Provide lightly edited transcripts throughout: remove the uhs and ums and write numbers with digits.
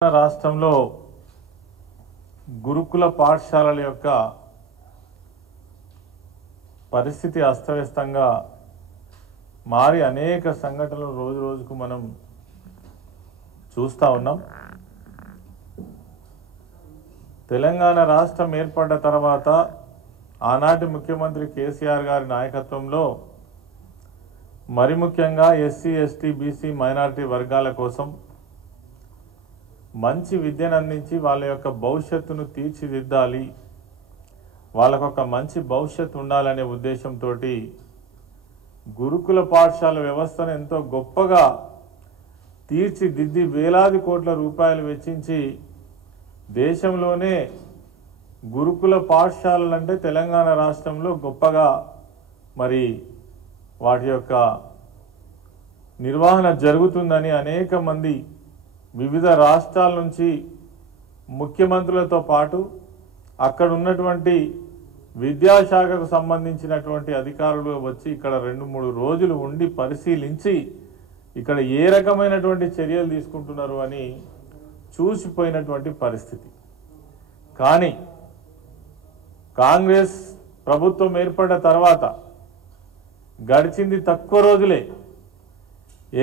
రాష్ట్రంలో గురుకుల పాఠశాలల యొక్క పరిస్థితి అస్తవ్యస్తంగా మారి అనేక సంఘటనలు రోజు రోజుకు మనం చూస్తూ ఉన్నాం. తెలంగాణ రాష్ట్రం ఏర్పడ్డ తర్వాత ఆనాటి ముఖ్యమంత్రి కేసీఆర్ గారి నాయకత్వంలో మరి ముఖ్యంగా ఎస్సీ ఎస్టీ బీసీ మైనారిటీ వర్గాల కోసం మంచి విద్యను అందించి వాళ్ళ యొక్క భవిష్యత్తును తీర్చిదిద్దాలి, వాళ్ళకు ఒక మంచి భవిష్యత్తు ఉండాలనే ఉద్దేశంతో గురుకుల పాఠశాల వ్యవస్థను ఎంతో గొప్పగా తీర్చిదిద్ది వేలాది కోట్ల రూపాయలు వెచ్చించి దేశంలోనే గురుకుల పాఠశాలలంటే తెలంగాణ రాష్ట్రంలో గొప్పగా మరి వాటి యొక్క నిర్వహణ జరుగుతుందని అనేక మంది వివిధ రాష్ట్రాల నుంచి ముఖ్యమంత్రులతో పాటు అక్కడ ఉన్నటువంటి విద్యాశాఖకు సంబంధించినటువంటి అధికారులు వచ్చి ఇక్కడ 2-3 రోజులు ఉండి పరిశీలించి ఇక్కడ ఏ రకమైనటువంటి చర్యలు తీసుకుంటున్నారు అని చూసిపోయినటువంటి పరిస్థితి. కానీ కాంగ్రెస్ ప్రభుత్వం ఏర్పడ్డ తర్వాత గడిచింది తక్కువ రోజులే,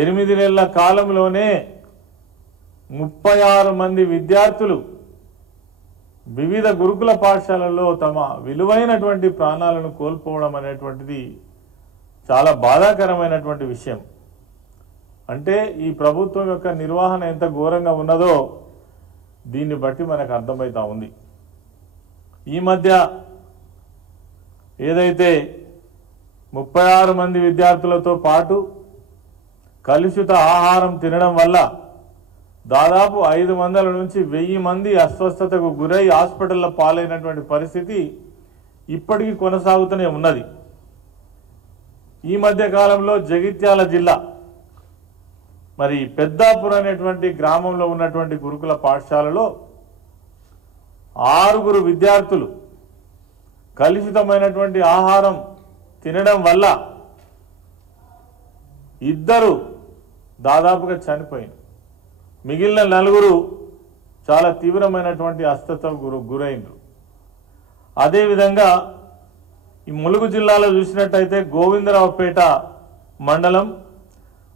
8 నెలల కాలంలోనే 36 మంది విద్యార్థులు వివిధ గురుకుల పాఠశాలల్లో తమ విలువైనటువంటి ప్రాణాలను కోల్పోవడం అనేటువంటిది చాలా బాధాకరమైనటువంటి విషయం. అంటే ఈ ప్రభుత్వం యొక్క నిర్వహణ ఎంత ఘోరంగా ఉన్నదో దీన్ని బట్టి మనకు అర్థమవుతా ఉంది. ఈ మధ్య ఏదైతే 36 మంది విద్యార్థులతో పాటు కలుషిత ఆహారం తినడం వల్ల దాదాపు 500 నుంచి 1000 మంది అస్వస్థతకు గురై హాస్పిటల్లో పాలైనటువంటి పరిస్థితి ఇప్పటికీ కొనసాగుతూనే ఉన్నది. ఈ మధ్య కాలంలో జగిత్యాల జిల్లా మరి పెద్దాపూర్ అనేటువంటి గ్రామంలో ఉన్నటువంటి గురుకుల పాఠశాలలో 6 విద్యార్థులు కలుషితమైనటువంటి ఆహారం తినడం వల్ల 2 దాదాపుగా చనిపోయింది. మిగిలిన 4 చాలా తీవ్రమైనటువంటి అస్వస్థతకు గురైండ్రు. అదేవిధంగా ఈ ములుగు జిల్లాలో చూసినట్టయితే గోవిందరావుపేట మండలం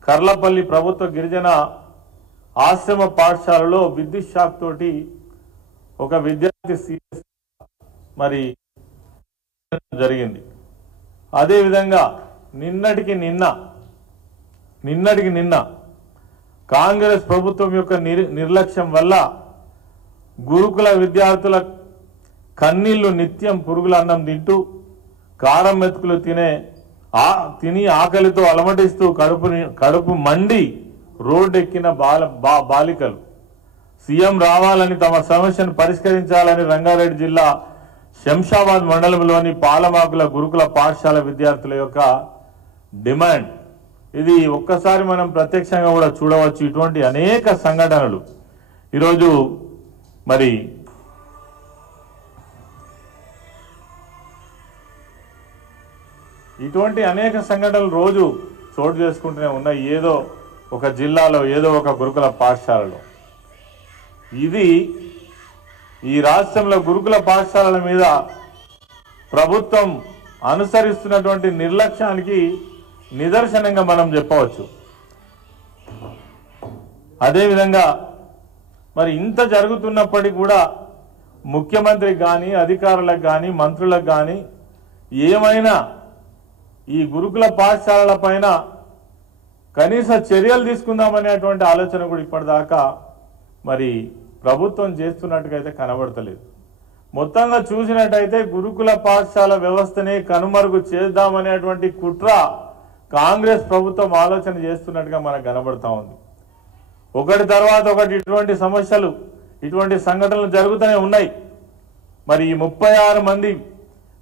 కర్లపల్లి ప్రభుత్వ గిరిజన ఆశ్రమ పాఠశాలలో విద్యుత్ షాక్ తోటి ఒక విద్యార్థి సీరియస్ మరి జరిగింది. అదేవిధంగా నిన్నటికి నిన్న కాంగ్రెస్ ప్రభుత్వం యొక్క నిర్లక్ష్యం వల్ల గురుకుల విద్యార్థుల కన్నీళ్లు నిత్యం పురుగుల అన్నం తింటూ కారం మెతుకులు తిని ఆకలితో అలమటిస్తూ కడుపు మండి రోడ్డెక్కిన బాలికలు సీఎం రావాలని తమ సమస్యను పరిష్కరించాలని రంగారెడ్డి జిల్లా శంషాబాద్ మండలంలోని పాలమాకుల గురుకుల పాఠశాల విద్యార్థుల యొక్క డిమాండ్. ఇది ఒక్కసారి మనం ప్రత్యక్షంగా కూడా చూడవచ్చు. ఇటువంటి అనేక సంఘటనలు ఈరోజు మరి ఇటువంటి అనేక సంఘటనలు రోజు చోటు చేసుకుంటూనే ఉన్నాయి, ఏదో ఒక జిల్లాలో ఏదో ఒక గురుకుల పాఠశాలలో. ఇది ఈ రాష్ట్రంలో గురుకుల పాఠశాలల మీద ప్రభుత్వం అనుసరిస్తున్నటువంటి నిర్లక్ష్యానికి నిదర్శనంగా మనం చెప్పవచ్చు. అదేవిధంగా మరి ఇంత జరుగుతున్నప్పటికీ కూడా ముఖ్యమంత్రికి కానీ అధికారులకు కానీ మంత్రులకు కానీ ఏమైనా ఈ గురుకుల పాఠశాలల పైన కనీస చర్యలు తీసుకుందామనేటువంటి ఆలోచన కూడా ఇప్పటిదాకా మరి ప్రభుత్వం చేస్తున్నట్టుగా అయితే కనబడతలేదు. మొత్తంగా చూసినట్టయితే గురుకుల పాఠశాల వ్యవస్థనే కనుమరుగు చేద్దామనేటువంటి కుట్ర కాంగ్రెస్ ప్రభుత్వం ఆలోచన చేస్తున్నట్టుగా మనకు కనబడతా ఉంది. ఒకటి తర్వాత ఒకటి ఇటువంటి సమస్యలు, ఇటువంటి సంఘటనలు జరుగుతూనే ఉన్నాయి. మరి ఈ 36 మంది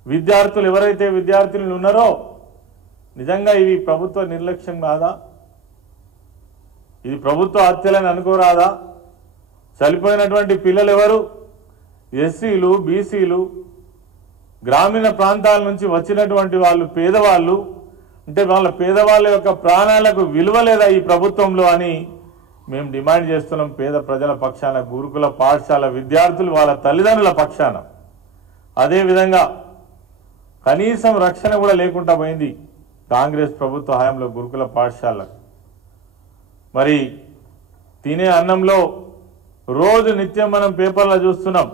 విద్యార్థులు ఎవరైతే విద్యార్థులు ఉన్నారో నిజంగా ఇది ప్రభుత్వ నిర్లక్ష్యం కాదా? ఇది ప్రభుత్వ హత్యలని అనుకోరాదా? చనిపోయినటువంటి పిల్లలు ఎవరు? ఎస్సీలు, బీసీలు, గ్రామీణ ప్రాంతాల నుంచి వచ్చినటువంటి వాళ్ళు, పేదవాళ్ళు. అంటే వాళ్ళ పేదవాళ్ళ యొక్క ప్రాణాలకు విలువ లేదా ఈ ప్రభుత్వంలో అని మేము డిమాండ్ చేస్తున్నాం పేద ప్రజల పక్షాన, గురుకుల పాఠశాల విద్యార్థులు వాళ్ళ తల్లిదండ్రుల పక్షాన. అదేవిధంగా కనీసం రక్షణ కూడా లేకుండా పోయింది కాంగ్రెస్ ప్రభుత్వ హయాంలో గురుకుల పాఠశాలకు. మరి తినే అన్నంలో రోజు నిత్యం మనం పేపర్లో చూస్తున్నాం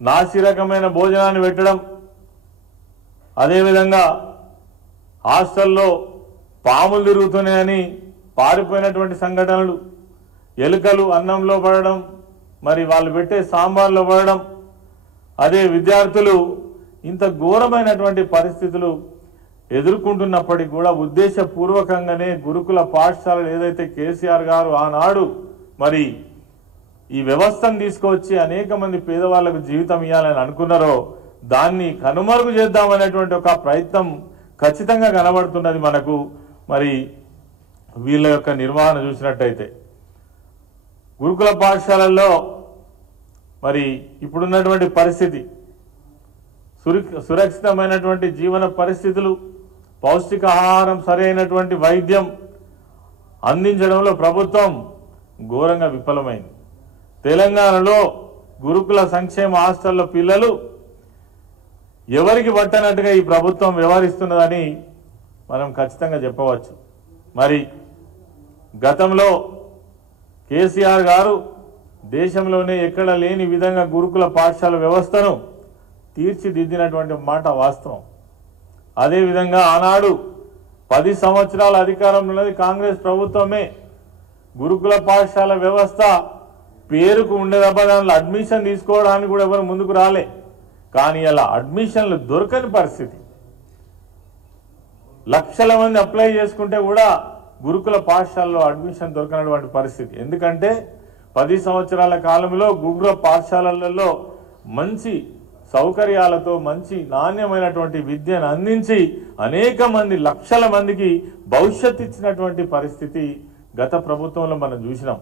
నాసిరకమైన భోజనాన్ని పెట్టడం, అదేవిధంగా హాస్టల్లో పాములు తిరుగుతున్నాయని పారిపోయినటువంటి సంఘటనలు, ఎలుకలు అన్నంలో పడడం, మరి వాళ్ళు పెట్టే సాంబార్లో పడడం, అదే విద్యార్థులు ఇంత ఘోరమైనటువంటి పరిస్థితులు ఎదుర్కొంటున్నప్పటికీ కూడా ఉద్దేశపూర్వకంగానే గురుకుల పాఠశాలలు ఏదైతే కేసీఆర్ గారు ఆనాడు మరి ఈ వ్యవస్థను తీసుకొచ్చి అనేక మంది పేదవాళ్లకు జీవితం ఇవ్వాలని అనుకున్నారో దాన్ని కనుమరుగు చేద్దామనేటువంటి ఒక ప్రయత్నం ఖచ్చితంగా కనబడుతున్నది మనకు. మరి వీళ్ళ యొక్క నిర్వహణ చూసినట్టయితే గురుకుల పాఠశాలల్లో మరి ఇప్పుడున్నటువంటి పరిస్థితి, సురక్షితమైనటువంటి జీవన పరిస్థితులు, పౌష్టికాహారం, సరైనటువంటి వైద్యం అందించడంలో ప్రభుత్వం ఘోరంగా విఫలమైంది. తెలంగాణలో గురుకుల సంక్షేమ హాస్టల్లో పిల్లలు ఎవరికి పట్టనట్టుగా ఈ ప్రభుత్వం వ్యవహరిస్తున్నదని మనం ఖచ్చితంగా చెప్పవచ్చు. మరి గతంలో కేసీఆర్ గారు దేశంలోనే ఎక్కడ లేని విధంగా గురుకుల పాఠశాల వ్యవస్థను తీర్చిదిద్దినటువంటి మాట వాస్తవం. అదేవిధంగా ఆనాడు 10 సంవత్సరాల అధికారంలో ఉన్నది కాంగ్రెస్ ప్రభుత్వమే. గురుకుల పాఠశాల వ్యవస్థ పేరుకు ఉండేదబ్బా, దానిలో అడ్మిషన్ తీసుకోవడానికి కూడా ఎవరు ముందుకు రాలే. కానీ అలా అడ్మిషన్లు దొరకని పరిస్థితి. లక్షల మంది అప్లై చేసుకుంటే కూడా గురుకుల పాఠశాలలో అడ్మిషన్ దొరకనటువంటి పరిస్థితి. ఎందుకంటే 10 సంవత్సరాల కాలంలో గురుకుల పాఠశాలలలో మంచి సౌకర్యాలతో మంచి నాణ్యమైనటువంటి విద్యను అందించి అనేక మంది లక్షల మందికి భవిష్యత్తు ఇచ్చినటువంటి పరిస్థితి గత ప్రభుత్వంలో మనం చూసినాం.